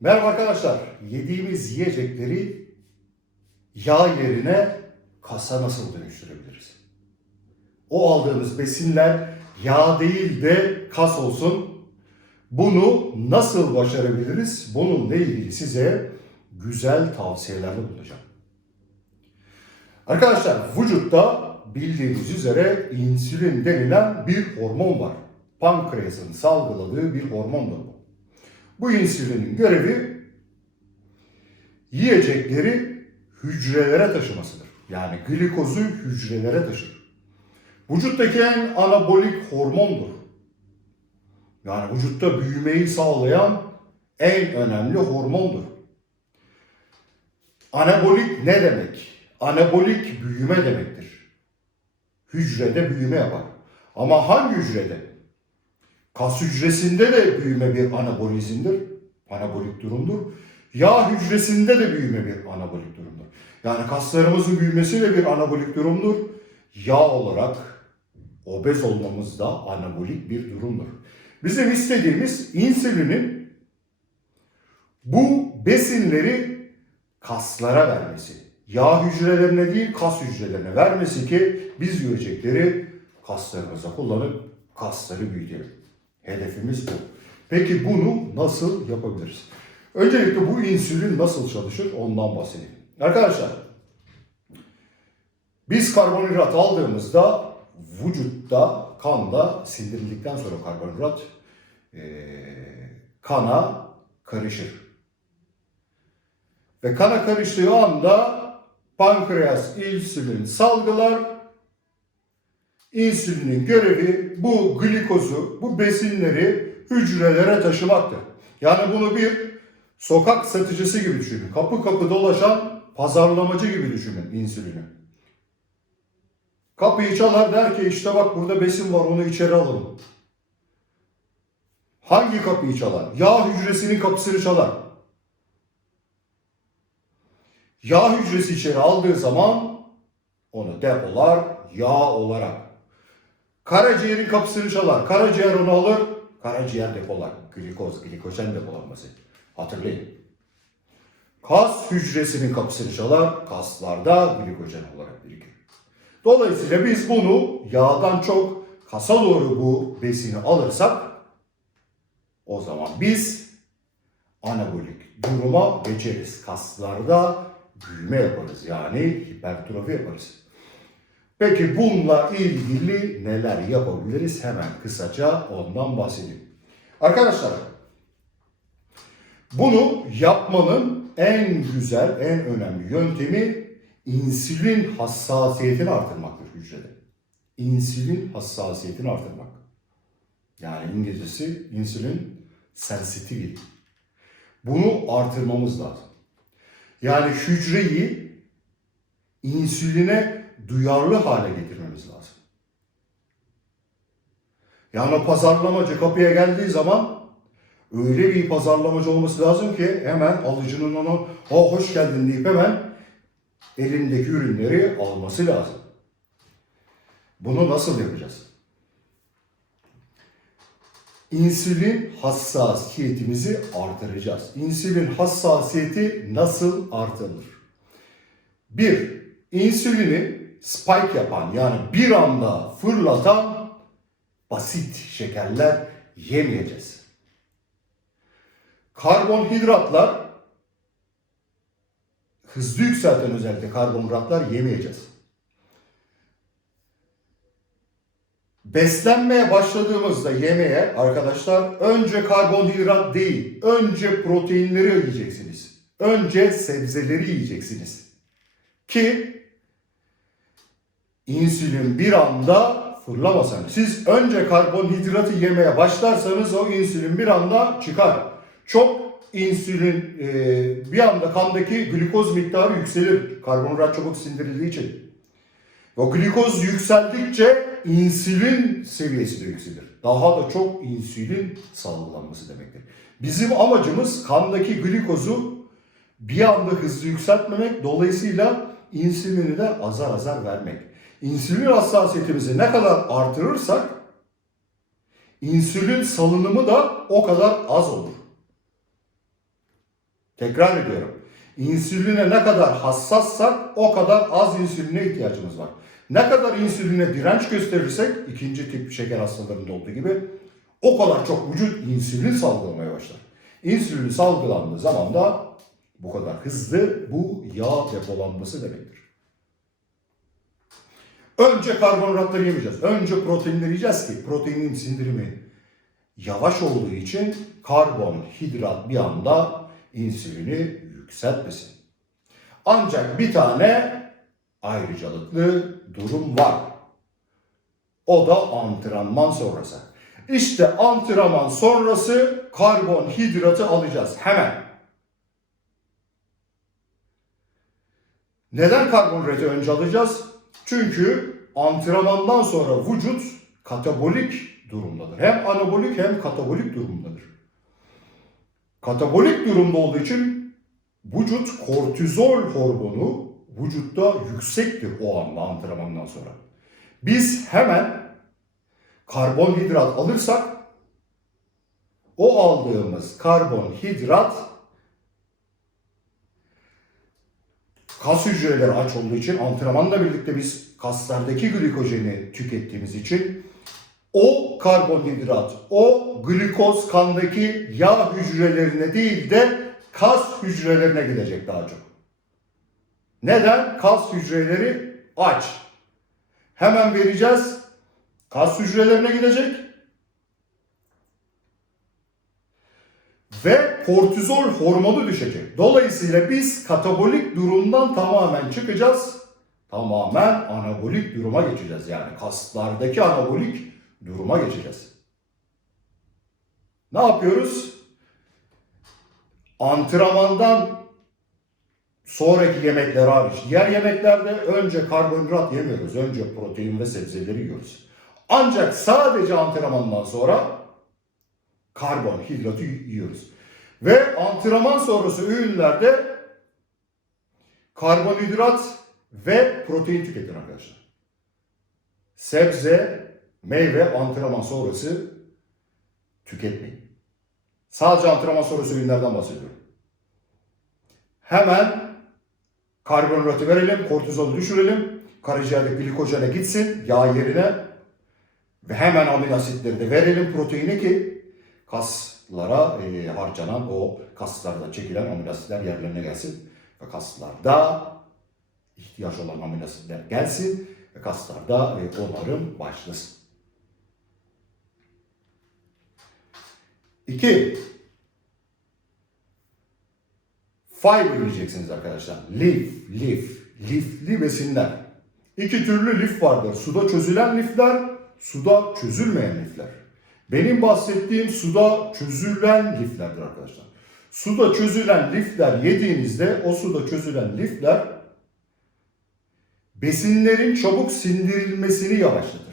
Merhaba arkadaşlar. Yediğimiz yiyecekleri yağ yerine kasa nasıl dönüştürebiliriz? O aldığımız besinler yağ değil de kas olsun. Bunu nasıl başarabiliriz? Bununla ilgili size güzel tavsiyelerde bulunacağım. Arkadaşlar vücutta bildiğiniz üzere insülin denilen bir hormon var. Pankreasın salgıladığı bir hormondur bu. Bu insülinin görevi yiyecekleri hücrelere taşımasıdır. Yani glikozu hücrelere taşır. Vücuttaki en anabolik hormondur. Yani vücutta büyümeyi sağlayan en önemli hormondur. Anabolik ne demek? Anabolik büyüme demektir. Hücrede büyüme yapar. Ama hangi hücrede? Kas hücresinde de büyüme bir anabolizmdir. Anabolik durumdur. Yağ hücresinde de büyüme bir anabolik durumdur. Yani kaslarımızın büyümesi de bir anabolik durumdur. Yağ olarak obez olmamız da anabolik bir durumdur. Bizim istediğimiz insülinin bu besinleri kaslara vermesi. Yağ hücrelerine değil kas hücrelerine vermesi ki biz yiyecekleri kaslarımıza kullanıp kasları büyütelim. Hedefimiz bu. Peki bunu nasıl yapabiliriz? Öncelikle bu insülin nasıl çalışır ondan bahsedelim. Arkadaşlar biz karbonhidrat aldığımızda vücutta, kanda sindirildikten sonra karbonhidrat eee, kana karışır. Ve kana karıştığı anda pankreas insülin salgılar. İnsülinin görevi bu glikozu, bu besinleri hücrelere taşımaktır. Yani bunu bir sokak satıcısı gibi düşünün. Kapı kapı dolaşan pazarlamacı gibi düşünün insülini. Kapıyı çalar der ki işte bak burada besin var onu içeri alalım. Hangi kapıyı çalar? Yağ hücresinin kapısını çalar. Yağ hücresi içeri aldığı zaman onu depolar yağ olarak. Karaciğerin kapısını çalar. Karaciğer onu alır. Karaciğer depolar. Glikoz, glikojen depolanması. Hatırlayın. Kas hücresinin kapısını çalar. Kaslarda glikojen olarak birikir. Dolayısıyla biz bunu yağdan çok kasa doğru bu besini alırsak o zaman biz anabolik duruma geçeriz. Kaslarda büyüme yaparız yani hipertrofi yaparız. Peki bununla ilgili neler yapabiliriz? Hemen kısaca ondan bahsedeyim. Arkadaşlar bunu yapmanın en güzel, en önemli yöntemi insülin hassasiyetini artırmaktır hücrede. İnsülin hassasiyetini artırmak. Yani İngilizcesi insülin sensitivity. Bunu artırmamız lazım. Yani hücreyi insüline duyarlı hale getirmemiz lazım. Yani o pazarlamacı kapıya geldiği zaman öyle bir pazarlamacı olması lazım ki hemen alıcının onu o hoş geldin deyip hemen elindeki ürünleri alması lazım. Bunu nasıl yapacağız? İnsülin hassasiyetimizi artıracağız. İnsülin hassasiyeti nasıl artırılır? Bir, insülini spike yapan yani bir anda fırlatan basit şekerler yemeyeceğiz. Karbonhidratlar hızlı yükselten özellikle karbonhidratlar yemeyeceğiz. Beslenmeye başladığımızda yemeğe arkadaşlar önce karbonhidrat değil, önce proteinleri yiyeceksiniz. Önce sebzeleri yiyeceksiniz. Ki insülin bir anda fırlamasın. Siz önce karbonhidratı yemeye başlarsanız o insülin bir anda çıkar. Çok insülin e, bir anda kandaki glikoz miktarı yükselir. Karbonhidrat çabuk sindirildiği için. O glikoz yükseldikçe insülin seviyesi de yükselir. Daha da çok insülin salgılanması demektir. Bizim amacımız kandaki glikozu bir anda hızlı yükseltmemek, dolayısıyla insülini de azar azar vermek. İnsülin hassasiyetimizi ne kadar artırırsak insülin salınımı da o kadar az olur. Tekrar ediyorum. İnsüline ne kadar hassassak o kadar az insüline ihtiyacımız var. Ne kadar insüline direnç gösterirsek ikinci tip şeker hastalarında olduğu gibi o kadar çok vücut insülin salgılamaya başlar. İnsülin salgılandığı zaman da bu kadar hızlı bu yağ depolanması demektir. Önce karbonhidratları yemeyeceğiz. Önce proteinleri yiyeceğiz ki proteinin sindirimi yavaş olduğu için karbonhidrat bir anda insülini yükseltmesin. Ancak bir tane ayrıcalıklı durum var. O da antrenman sonrası. İşte antrenman sonrası karbonhidratı alacağız hemen. Neden karbonhidratı önce alacağız? Çünkü antrenmandan sonra vücut katabolik durumdadır. Hem anabolik hem katabolik durumdadır. Katabolik durumda olduğu için vücut kortizol hormonu vücutta yüksektir o anda antrenmandan sonra. Biz hemen karbonhidrat alırsak o aldığımız karbonhidrat kas hücreleri aç olduğu için antrenmanla birlikte biz kaslardaki glikojeni tükettiğimiz için o karbonhidrat, o glikoz kandaki yağ hücrelerine değil de kas hücrelerine gidecek daha çok. Neden? Kas hücreleri aç. Hemen vereceğiz. Kas hücrelerine gidecek. Ve kortizol hormonu düşecek. Dolayısıyla biz katabolik durumdan tamamen çıkacağız. Tamamen anabolik duruma geçeceğiz. Yani kaslardaki anabolik duruma geçeceğiz. Ne yapıyoruz? Antrenmandan sonraki yemekler hariç. Diğer yemeklerde önce karbonhidrat yemiyoruz. Önce protein ve sebzeleri yiyoruz. Ancak sadece antrenmandan sonra karbonhidratı yiyoruz. Ve antrenman sonrası öğünlerde karbonhidrat ve protein tüketin arkadaşlar. Sebze, meyve antrenman sonrası tüketmeyin. Sadece antrenman sonrası öğünlerden bahsediyorum. Hemen karbonhidratı verelim, kortizolu düşürelim, karaciğerde glikojene gitsin, yağ yerine ve hemen amino asitleri de verelim proteini ki kaslara e, harcanan o kaslardan çekilen amino asitler yerlerine gelsin ve kaslarda ihtiyaç olan amino asitler gelsin ve kaslarda e, onarım başlasın. İki, fiber yiyeceksiniz arkadaşlar. Lif, lif, lifli besinler. İki türlü lif vardır. Suda çözülen lifler, suda çözülmeyen lifler. Benim bahsettiğim suda çözülen liflerdir arkadaşlar. Suda çözülen lifler yediğinizde o suda çözülen lifler besinlerin çabuk sindirilmesini yavaşlatır.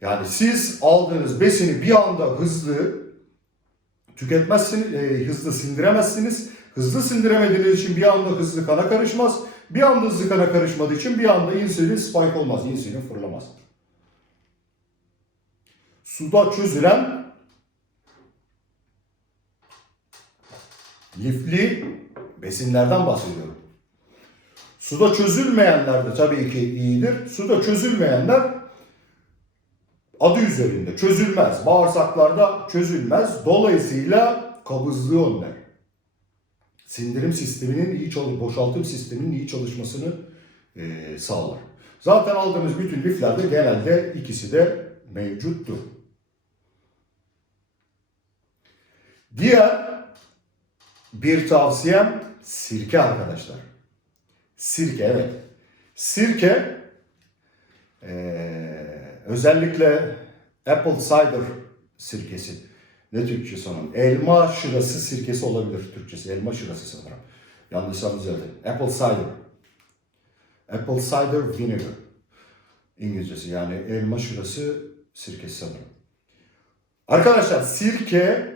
Yani siz aldığınız besini bir anda hızlı tüketmezsiniz, e, hızlı sindiremezsiniz. Hızlı sindiremediğiniz için bir anda hızlı kana karışmaz. Bir anda hızlı kana karışmadığı için bir anda insülin spike olmaz, insülin fırlamaz. Suda çözülen lifli besinlerden bahsediyorum. Suda çözülmeyenler de tabii ki iyidir. Suda çözülmeyenler adı üzerinde çözülmez. Bağırsaklarda çözülmez. Dolayısıyla kabızlığı önler. Sindirim sisteminin iyi çalış, boşaltım sisteminin iyi çalışmasını e, sağlar. Zaten aldığımız bütün liflerde genelde ikisi de mevcuttur. Diğer bir tavsiyem sirke arkadaşlar. Sirke evet. Sirke eee, özellikle apple cider sirkesi. Ne Türkçesi onun? Elma şırası sirkesi olabilir Türkçesi. Elma şırası sanırım. Yanlışsam düzeltin. Apple cider. Apple cider vinegar. İngilizcesi yani elma şırası sirkesi sanırım. Arkadaşlar sirke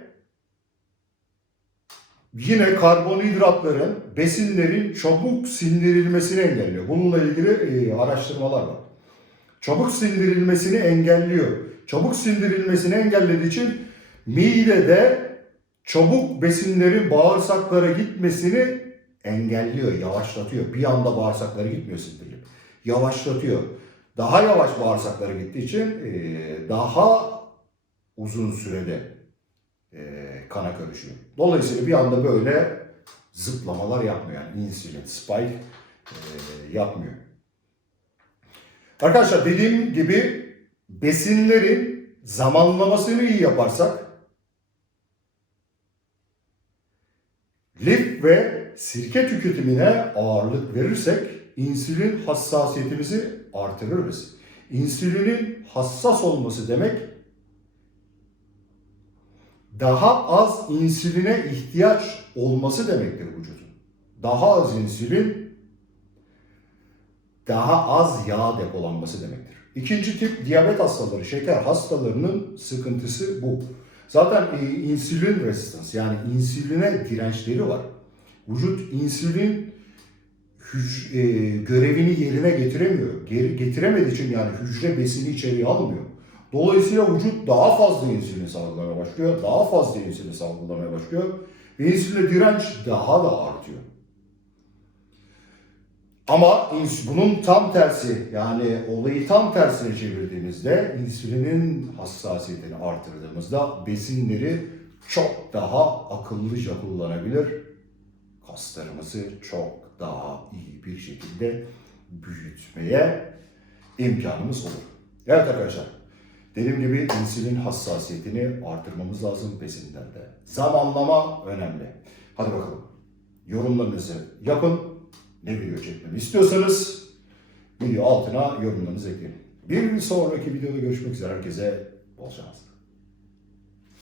yine karbonhidratların, besinlerin çabuk sindirilmesini engelliyor. Bununla ilgili e, araştırmalar var. Çabuk sindirilmesini engelliyor. Çabuk sindirilmesini engellediği için midede çabuk besinlerin bağırsaklara gitmesini engelliyor, yavaşlatıyor. Bir anda bağırsaklara gitmiyor sindirilip. Yavaşlatıyor. Daha yavaş bağırsaklara gittiği için eee, daha uzun sürede eee, kana karışıyor. Dolayısıyla bir anda böyle zıplamalar yapmıyor. Yani insülin, spike eee, yapmıyor. Arkadaşlar dediğim gibi besinlerin zamanlamasını iyi yaparsak lif ve sirke tüketimine ağırlık verirsek insülin hassasiyetimizi artırırız. İnsülinin hassas olması demek daha az insüline ihtiyaç olması demektir vücudun. Daha az insülin daha az yağ depolanması demektir. İkinci tip diyabet hastaları, şeker hastalarının sıkıntısı bu. Zaten e, insülin resistans yani insüline dirençleri var. Vücut insülin hüc- e, görevini yerine getiremiyor. Geri, getiremediği için yani hücre besini içeriye almıyor. Dolayısıyla vücut daha fazla insülin salgılamaya başlıyor. Daha fazla insülin salgılamaya başlıyor. Ve insüline direnç daha da artıyor. Ama bunun tam tersi yani olayı tam tersine çevirdiğimizde insülinin hassasiyetini artırdığımızda besinleri çok daha akıllıca kullanabilir. Kaslarımızı çok daha iyi bir şekilde büyütmeye imkanımız olur. Evet arkadaşlar dediğim gibi insülin hassasiyetini artırmamız lazım besinlerde. Zamanlama önemli. Hadi bakalım yorumlarınızı yapın. Ne video çekmemi istiyorsanız video altına yorumlarınızı ekleyin. Bir sonraki videoda görüşmek üzere. Herkese bol şans.